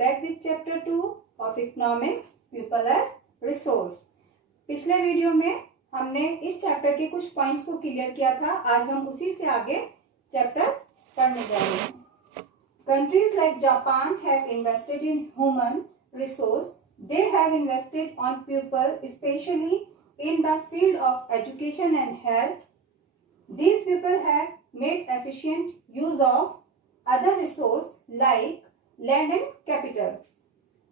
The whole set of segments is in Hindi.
back with chapter 2 of economics, people as resource. पिछले वीडियो में हमने इस चैप्टर के कुछ पॉइंट्स को क्लियर किया था. आज हम उसी से आगे चैप्टर पढ़ने जा रहे हैं. Countries like Japan have invested in human resource. They have invested on people, especially in the field of education and health. These people have made efficient use of other resources like land and capital.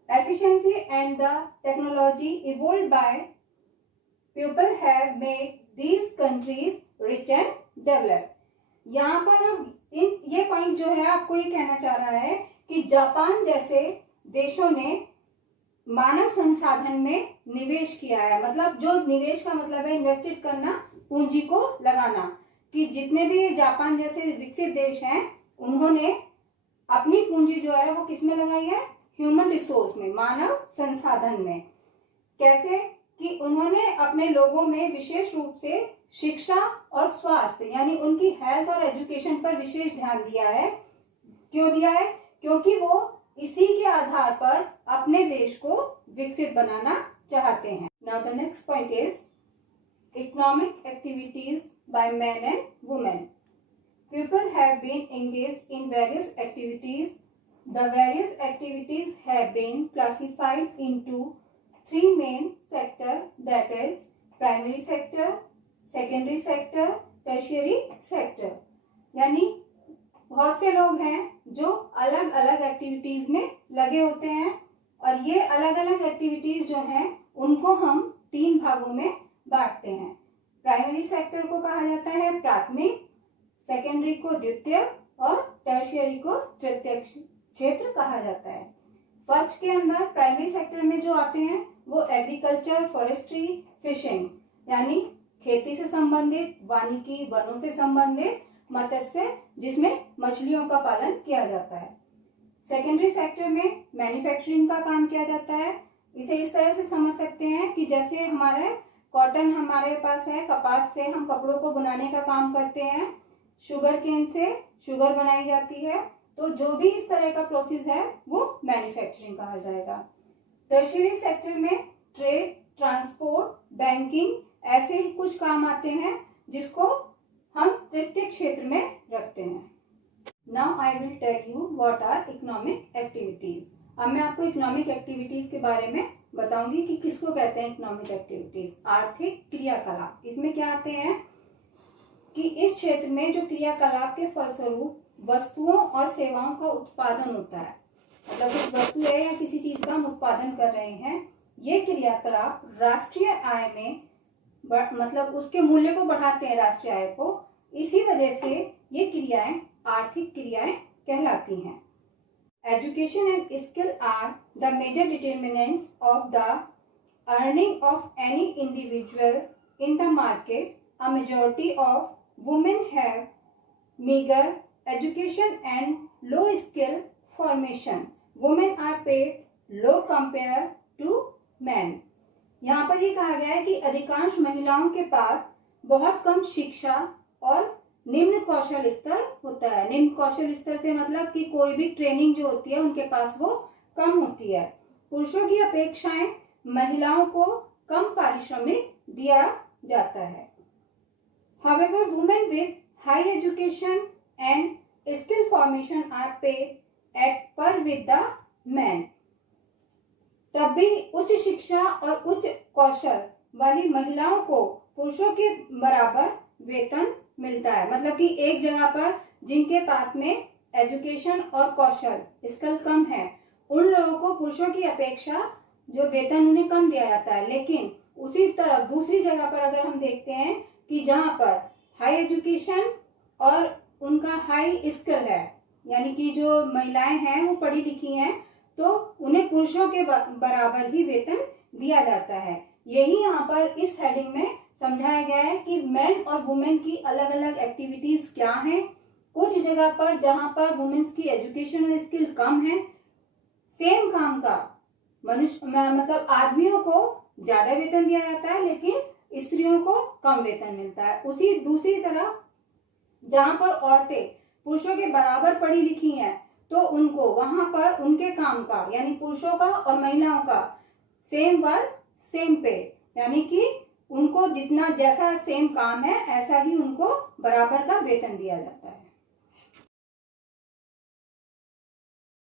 Efficiency and the technology evolved by people have made these countries rich and developed. यहाँ पर अब ये पॉइंट जो है आपको ये कहना चाह रहा है कि जापान जैसे देशों ने मानव संसाधन में निवेश किया है. मतलब जो निवेश का मतलब है इन्वेस्टेड करना, पूंजी को लगाना. कि जितने भी जापान जैसे विकसित देश हैं उन्होंने अपनी पूंजी जो है वो किस में लगाई है? ह्यूमन रिसोर्स में, मानव संसाधन में. कैसे? कि उन्होंने अपने लोगों में विशेष रूप से शिक्षा और स्वास्थ्य यानी उनकी हेल्थ और एजुकेशन पर विशेष ध्यान दिया है. क्यों दिया है? क्योंकि वो इसी के आधार पर अपने देश को विकसित बनाना चाहते हैं. Now the next point is economic activities by man and women. People have been engaged in various activities. The various activities have been classified into three main sectors, that is primary sector, secondary sector, tertiary sector. यानी बहुत से लोग हैं जो अलग अलग एक्टिविटीज में लगे होते हैं और ये अलग अलग एक्टिविटीज जो हैं उनको हम तीन भागों में बांटते हैं. प्राइमरी सेक्टर को कहा जाता है प्राथमिक, सेकेंडरी को द्वितीय और टर्शियरी को तृतीय क्षेत्र कहा जाता है. फर्स्ट के अंदर प्राइमरी सेक्टर में जो आते हैं वो एग्रीकल्चर, फॉरेस्ट्री, फिशिंग यानी खेती से संबंधित, वानिकी वनों से संबंधित, मत्स्य जिसमें मछलियों का पालन किया जाता है. सेकेंडरी सेक्टर में मैन्युफैक्चरिंग का काम किया जाता है. इसे इस तरह से समझ सकते हैं कि जैसे हमारे कॉटन हमारे पास है, कपास से हम कपड़ों को बुनाने का काम करते हैं, शुगर केन से शुगर बनाई जाती है, तो जो भी इस तरह का प्रोसेस है वो मैन्युफैक्चरिंग कहा जाएगा. टर्शियरी सेक्टर में ट्रेड, ट्रांसपोर्ट, बैंकिंग ऐसे ही कुछ काम आते हैं जिसको हम तृतीय क्षेत्र में रखते हैं. Now I will tell you what are economic activities. अब मैं आपको इकोनॉमिक एक्टिविटीज के बारे में बताऊंगी कि किसको कहते हैं इकोनॉमिक एक्टिविटीज. आर्थिक क्रियाकलाप. इसमें क्या आते हैं कि इस क्षेत्र में जो क्रियाकलाप के फलस्वरूप वस्तुओं और सेवाओं का उत्पादन होता है, मतलब कुछ वस्तु है या किसी चीज का हम उत्पादन कर रहे हैं, ये क्रियाकलाप राष्ट्रीय आय में मतलब उसके मूल्य को बढ़ाते हैं, राष्ट्रीय आय को. इसी वजह से ये क्रियाएं आर्थिक क्रियाएं कहलाती हैं. Education and skill are the major determinants of the earning of any individual in the market. A majority of women have meager education and low skill formation. Women are paid low compared to men. यहाँ पर ये कहा गया है कि अधिकांश महिलाओं के पास बहुत कम शिक्षा और निम्न कौशल स्तर होता है. निम्न कौशल स्तर से मतलब कि कोई भी ट्रेनिंग जो होती है उनके पास वो कम होती है. पुरुषों की अपेक्षाएं महिलाओं को कम पारिश्रमिक दिया जाता है. However, women with high education and skill formation are paid at par with the men. तब भी उच्च शिक्षा और उच्च कौशल वाली महिलाओं को पुरुषों के बराबर वेतन मिलता है. मतलब कि एक जगह पर जिनके पास में एजुकेशन और कौशल स्किल कम है उन लोगों को पुरुषों की अपेक्षा जो वेतन उन्हें कम दिया जाता है. लेकिन उसी तरफ दूसरी जगह पर अगर हम देखते हैं कि जहाँ पर हाई एजुकेशन और उनका हाई स्किल है यानी कि जो महिलाएं हैं वो पढ़ी लिखी हैं तो उन्हें पुरुषों के बराबर ही वेतन दिया जाता है. यही यहाँ पर इस हेडिंग में समझाया गया है कि मेन और वुमेन की अलग अलग एक्टिविटीज क्या हैं. कुछ जगह पर जहाँ पर वुमेन्स की एजुकेशन और स्किल कम है, सेम काम का मनुष्य मतलब आदमियों को ज्यादा वेतन दिया जाता है लेकिन स्त्रियों को कम वेतन मिलता है. उसी दूसरी तरफ जहां पर औरतें पुरुषों के बराबर पढ़ी लिखी हैं तो उनको वहां पर उनके काम का यानी पुरुषों का और महिलाओं का सेम वर्क सेम पे, यानी कि उनको जितना जैसा सेम काम है ऐसा ही उनको बराबर का वेतन दिया जाता है।